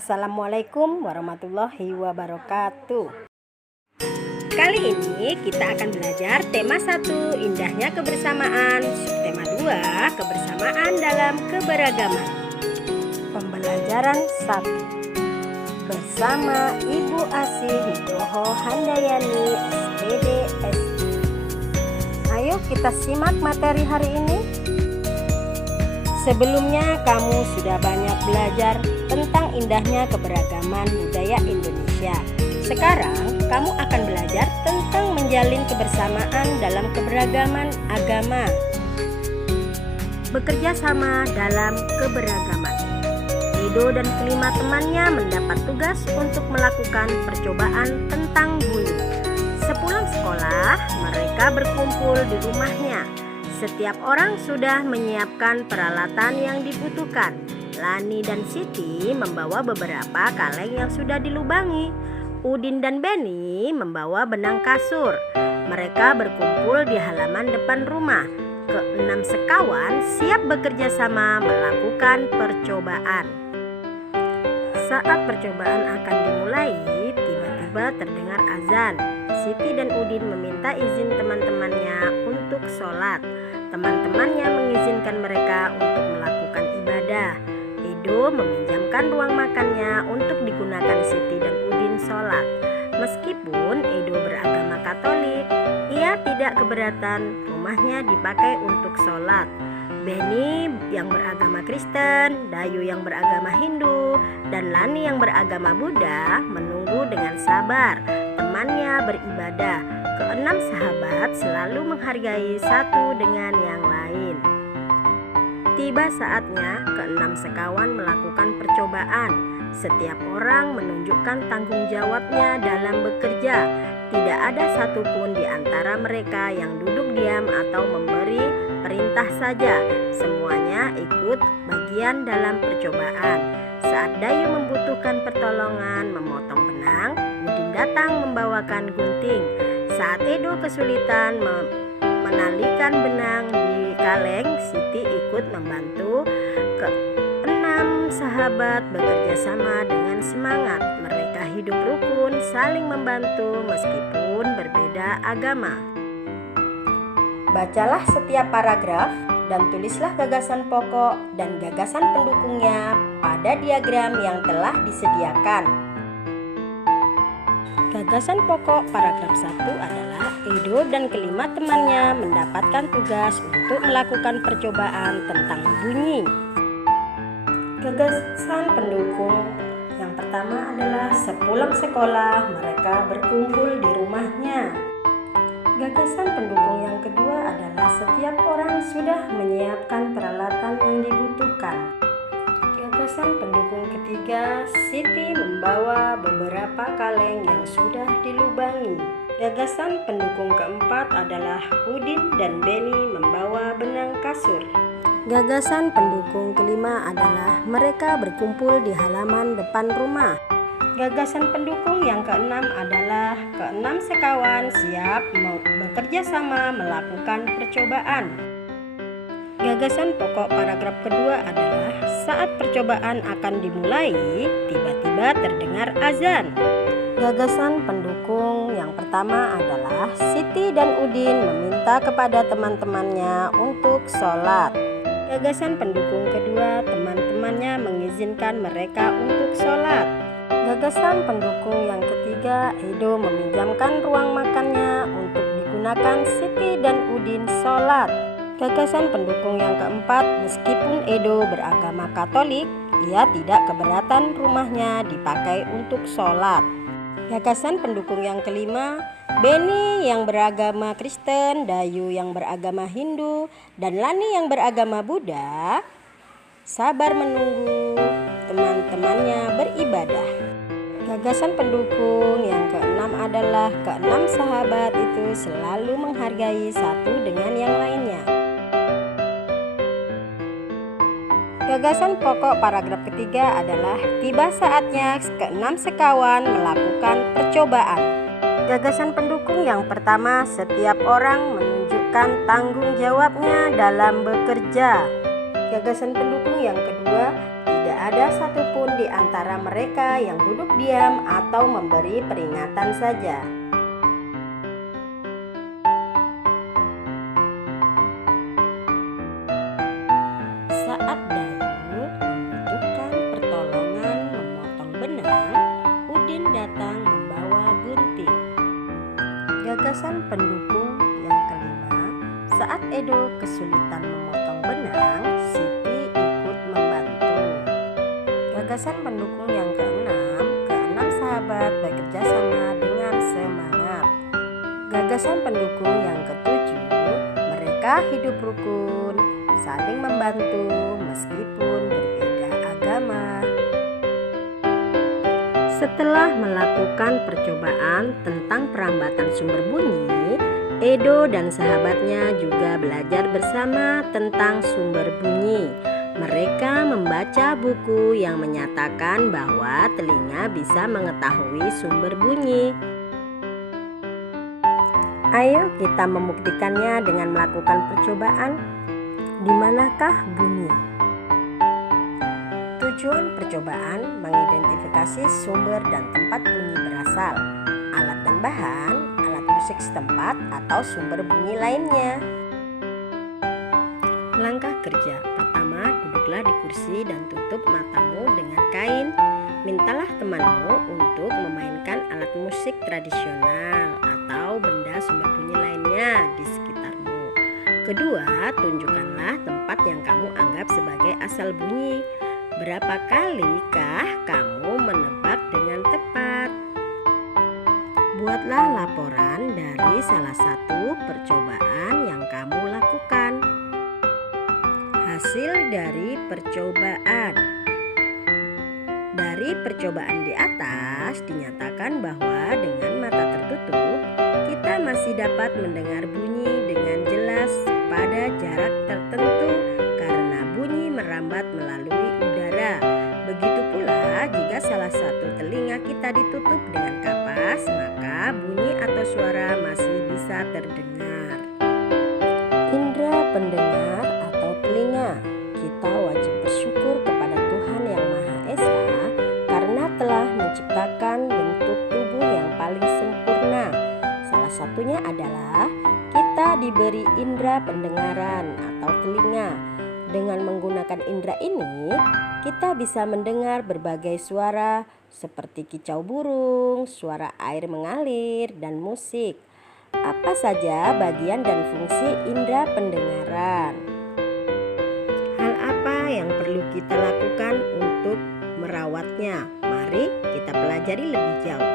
Assalamualaikum warahmatullahi wabarakatuh. Kali ini kita akan belajar tema 1, indahnya kebersamaan, subtema 2, kebersamaan dalam keberagaman. Pembelajaran 1 bersama Ibu Asih Nugroho Handayani, SPD SD. Ayo kita simak materi hari ini. Sebelumnya kamu sudah banyak belajar tentang indahnya keberagaman budaya Indonesia. Sekarang kamu akan belajar tentang menjalin kebersamaan dalam keberagaman agama. Bekerja sama dalam keberagaman. Edo dan kelima temannya mendapat tugas untuk melakukan percobaan tentang bunyi. Sepulang sekolah, mereka berkumpul di rumahnya. Setiap orang sudah menyiapkan peralatan yang dibutuhkan. Lani dan Siti membawa beberapa kaleng yang sudah dilubangi. Udin dan Beni membawa benang kasur. Mereka berkumpul di halaman depan rumah. Keenam sekawan siap bekerja sama melakukan percobaan. Saat percobaan akan dimulai, tiba-tiba terdengar azan. Siti dan Udin meminta izin teman-temannya untuk sholat. Teman-temannya mengizinkan mereka untuk melakukan ibadah. Edo meminjamkan ruang makannya untuk digunakan Siti dan Udin sholat. Meskipun Edo beragama Katolik, ia tidak keberatan rumahnya dipakai untuk sholat. Beni yang beragama Kristen, Dayu yang beragama Hindu, dan Lani yang beragama Buddha menunggu dengan sabar temannya beribadah. Keenam sahabat selalu menghargai satu dengan yang lain. Tiba saatnya keenam sekawan melakukan percobaan. Setiap orang menunjukkan tanggung jawabnya dalam bekerja. Tidak ada satupun di antara mereka yang duduk diam atau memberi perintah saja. Semuanya ikut bagian dalam percobaan. Saat Dayu membutuhkan pertolongan memotong benang, Udin datang membawakan gunting. Saat Edo kesulitan menalikan benang di kaleng, Siti ikut membantu. Keenam sahabat bekerja sama dengan semangat. Mereka hidup rukun, saling membantu meskipun berbeda agama. Bacalah setiap paragraf dan tulislah gagasan pokok dan gagasan pendukungnya pada diagram yang telah disediakan. Gagasan pokok paragraf 1 adalah Edo dan kelima temannya mendapatkan tugas untuk melakukan percobaan tentang bunyi. Gagasan pendukung yang pertama adalah sepulang sekolah mereka berkumpul di rumahnya. Gagasan pendukung yang kedua adalah setiap orang sudah menyiapkan peralatan yang dibutuhkan. Gagasan pendukung ketiga, Siti membawa beberapa kaleng yang sudah dilubangi. Gagasan pendukung keempat adalah Udin dan Beni membawa benang kasur. Gagasan pendukung kelima adalah mereka berkumpul di halaman depan rumah. Gagasan pendukung yang keenam adalah keenam sekawan siap bekerja sama melakukan percobaan. Gagasan pokok paragraf kedua adalah saat percobaan akan dimulai, tiba-tiba terdengar azan. Gagasan pendukung yang pertama adalah Siti dan Udin meminta kepada teman-temannya untuk sholat. Gagasan pendukung kedua, teman-temannya mengizinkan mereka untuk sholat. Gagasan pendukung yang ketiga, Edo meminjamkan ruang makannya untuk digunakan Siti dan Udin sholat. Gagasan pendukung yang keempat, meskipun Edo beragama Katolik, ia tidak keberatan rumahnya dipakai untuk sholat. Gagasan pendukung yang kelima, Beni yang beragama Kristen, Dayu yang beragama Hindu, dan Lani yang beragama Buddha sabar menunggu teman-temannya beribadah. Gagasan pendukung yang keenam adalah keenam sahabat itu selalu menghargai satu dengan yang lainnya. Gagasan pokok paragraf ketiga adalah tiba saatnya keenam sekawan melakukan percobaan. Gagasan pendukung yang pertama, setiap orang menunjukkan tanggung jawabnya dalam bekerja. Gagasan pendukung yang kedua, tidak ada satupun di antara mereka yang duduk diam atau memberi peringatan saja. Saat Dayu membutuhkan pertolongan memotong benang, Udin datang membawa gunting. Gagasan pendukung yang kelima, saat Edo kesulitan memotong benang, Siti ikut membantu. Gagasan pendukung yang keenam sahabat bekerja sama dengan semangat. Gagasan pendukung yang ketujuh, mereka hidup rukun, saling membantu meskipun berbeda agama. Setelah melakukan percobaan tentang perambatan sumber bunyi, Edo dan sahabatnya juga belajar bersama tentang sumber bunyi. Mereka membaca buku yang menyatakan bahwa telinga bisa mengetahui sumber bunyi. Ayo kita membuktikannya dengan melakukan percobaan. Di manakah bunyi? Tujuan percobaan mengidentifikasi sumber dan tempat bunyi berasal, alat dan bahan, alat musik setempat, atau sumber bunyi lainnya. Langkah kerja pertama, duduklah di kursi dan tutup matamu dengan kain. Mintalah temanmu untuk memainkan alat musik tradisional atau benda sumber bunyi lainnya di sekitarmu. Kedua, tunjukkanlah tempat yang kamu anggap sebagai asal bunyi. Berapa kalikah kamu menebak dengan tepat? Buatlah laporan dari salah satu percobaan yang kamu lakukan. Hasil dari percobaan. Dari percobaan di atas dinyatakan bahwa dengan mata tertutup kita masih dapat mendengar bunyi dengan jelas pada jarak tertentu karena bunyi merambat melalui udara. Begitu pula jika salah satu telinga kita ditutup dengan kapas, maka bunyi atau suara masih bisa terdengar. Indra pendengar atau telinga. Kita wajib bersyukur kepada Tuhan Yang Maha Esa karena telah menciptakan bentuk tubuh yang paling sempurna. Salah satunya adalah kita diberi indera pendengaran atau telinga. Dengan menggunakan indera ini, kita bisa mendengar berbagai suara seperti kicau burung, suara air mengalir, dan musik. Apa saja bagian dan fungsi indera pendengaran? Hal apa yang perlu kita lakukan untuk merawatnya? Mari kita pelajari lebih jauh.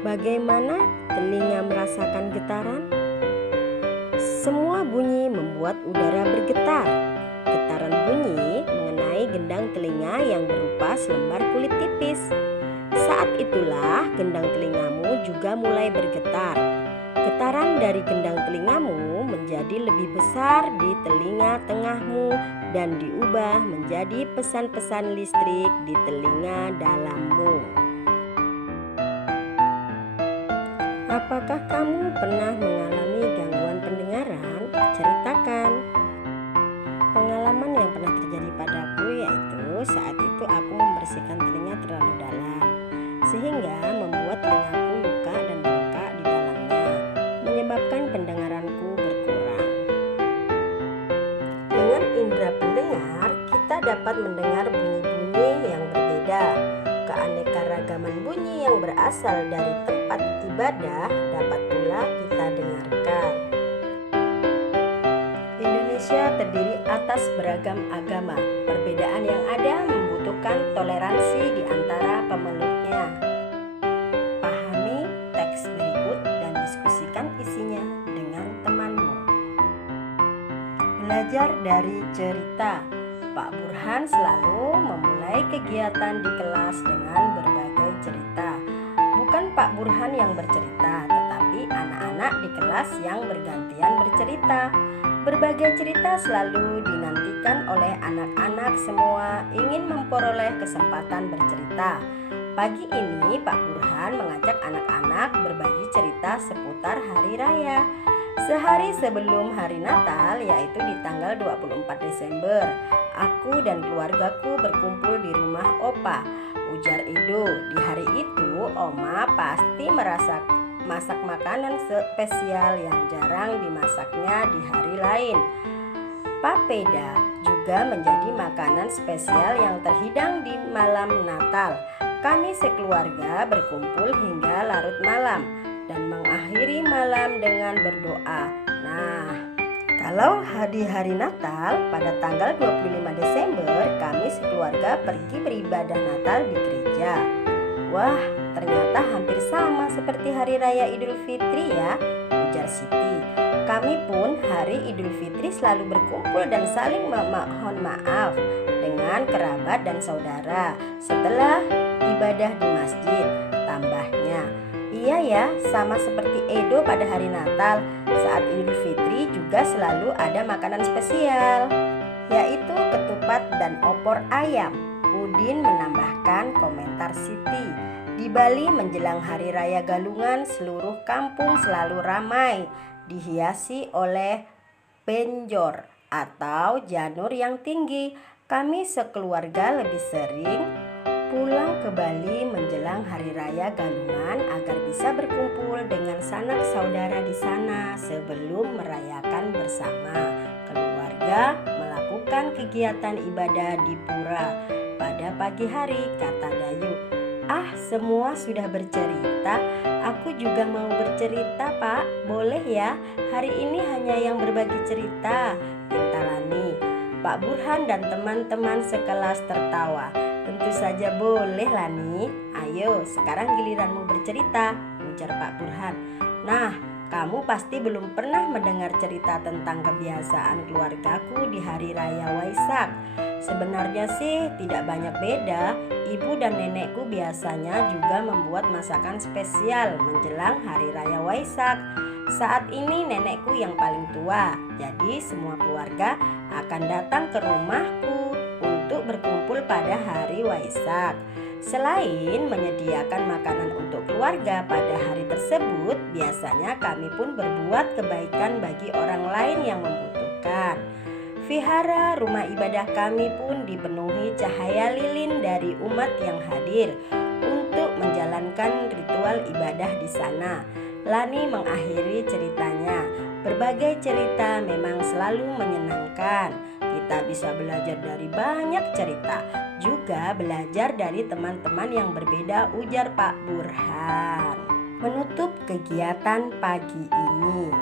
Bagaimana telinga merasakan getaran? Semua bunyi membuat udara bergetar. Getaran bunyi mengenai gendang telinga yang berupa selembar kulit tipis. Saat itulah gendang telingamu juga mulai bergetar. Getaran dari gendang telingamu menjadi lebih besar di telinga tengahmu dan diubah menjadi pesan-pesan listrik di telinga dalammu. Apakah kamu pernah mengalami gangguan pendengaran? Ceritakan. Pengalaman yang pernah terjadi padaku yaitu saat itu aku membersihkan telinga terlalu dalam, sehingga membuat telingaku luka dan bengkak di dalamnya, menyebabkan pendengaranku berkurang. Dengan indera pendengar, kita dapat mendengar bunyi-bunyi yang berbeda. Keanekaragaman bunyi yang berasal dari tempat ibadah dapat pula kita dengarkan. Indonesia terdiri atas beragam agama. Perbedaan yang ada membutuhkan toleransi di antara pemeluknya. Pahami teks berikut dan diskusikan isinya dengan temanmu. Belajar dari cerita. Pak Burhan selalu memulai kegiatan di kelas dengan berbagai cerita. Bukan Pak Burhan yang bercerita, tetapi anak-anak di kelas yang bergantian bercerita. Berbagai cerita selalu dinantikan oleh anak-anak semua ingin memperoleh kesempatan bercerita. Pagi ini Pak Burhan mengajak anak-anak berbagi cerita seputar hari raya. Sehari sebelum hari Natal, yaitu di tanggal 24 Desember, aku dan keluargaku berkumpul di rumah Opa, ujar Edo. Di hari itu, Oma pasti masak makanan spesial yang jarang dimasaknya di hari lain. Papeda juga menjadi makanan spesial yang terhidang di malam Natal. Kami sekeluarga berkumpul hingga larut malam dan mengakhiri malam dengan berdoa. Nah, kalau di hari Natal pada tanggal 25 Desember, kami sekeluarga pergi beribadah Natal di gereja. Wah, ternyata hampir sama seperti hari raya Idul Fitri ya, ujar Siti. Kami pun hari Idul Fitri selalu berkumpul dan saling memohon maaf dengan kerabat dan saudara setelah ibadah di masjid. Tambahnya, iya ya, sama seperti Edo pada hari Natal, saat Idul Fitri juga selalu ada makanan spesial, yaitu ketupat dan opor ayam. Udin menambahkan komentar Siti. Di Bali menjelang Hari Raya Galungan, seluruh kampung selalu ramai, dihiasi oleh benjor atau janur yang tinggi. Kami sekeluarga lebih sering pulang ke Bali menjelang Hari Raya Galungan agar bisa berkumpul dengan sanak saudara di sana sebelum merayakan bersama. Keluarga melakukan kegiatan ibadah di pura pada pagi hari, kata Dayu. Ah, semua sudah bercerita. Aku juga mau bercerita, Pak. Boleh ya? Hari ini hanya yang berbagi cerita, pinta Lani. Pak Burhan dan teman-teman sekelas tertawa. Tentu saja boleh, Lani. Ayo, sekarang giliranmu bercerita, ujar Pak Burhan. Nah, kamu pasti belum pernah mendengar cerita tentang kebiasaan keluargaku di Hari Raya Waisak. Sebenarnya sih tidak banyak beda. Ibu dan nenekku biasanya juga membuat masakan spesial menjelang Hari Raya Waisak. Saat ini nenekku yang paling tua, jadi semua keluarga akan datang ke rumahku untuk berkumpul pada hari Waisak. Selain menyediakan makanan untuk keluarga pada hari tersebut, biasanya kami pun berbuat kebaikan bagi orang lain yang membutuhkan. Vihara rumah ibadah kami pun dipenuhi cahaya lilin dari umat yang hadir untuk menjalankan ritual ibadah di sana. Lani mengakhiri ceritanya. Berbagai cerita memang selalu menyenangkan. Kita bisa belajar dari banyak cerita, juga belajar dari teman-teman yang berbeda, ujar Pak Burhan. Menutup kegiatan pagi ini.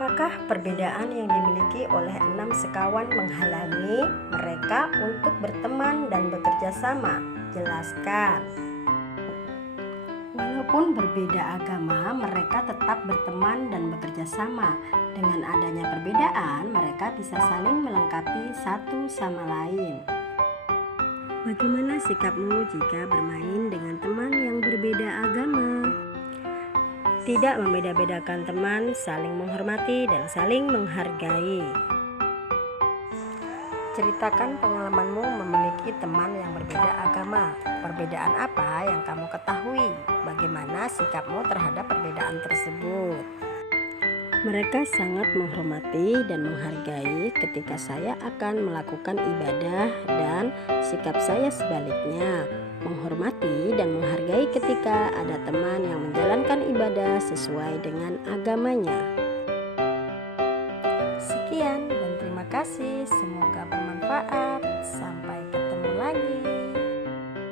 Apakah perbedaan yang dimiliki oleh 6 sekawan menghalangi mereka untuk berteman dan bekerja sama? Jelaskan. Walaupun berbeda agama, mereka tetap berteman dan bekerja sama. Dengan adanya perbedaan, mereka bisa saling melengkapi satu sama lain. Bagaimana sikapmu jika bermain dengan teman yang berbeda agama? Tidak membeda-bedakan teman, saling menghormati dan saling menghargai. Ceritakan pengalamanmu memiliki teman yang berbeda agama. Perbedaan apa yang kamu ketahui? Bagaimana sikapmu terhadap perbedaan tersebut? Mereka sangat menghormati dan menghargai ketika saya akan melakukan ibadah, dan sikap saya sebaliknya, menghormati dan menghargai ketika ada teman yang menjalankan ibadah sesuai dengan agamanya. Sekian dan terima kasih, semoga bermanfaat.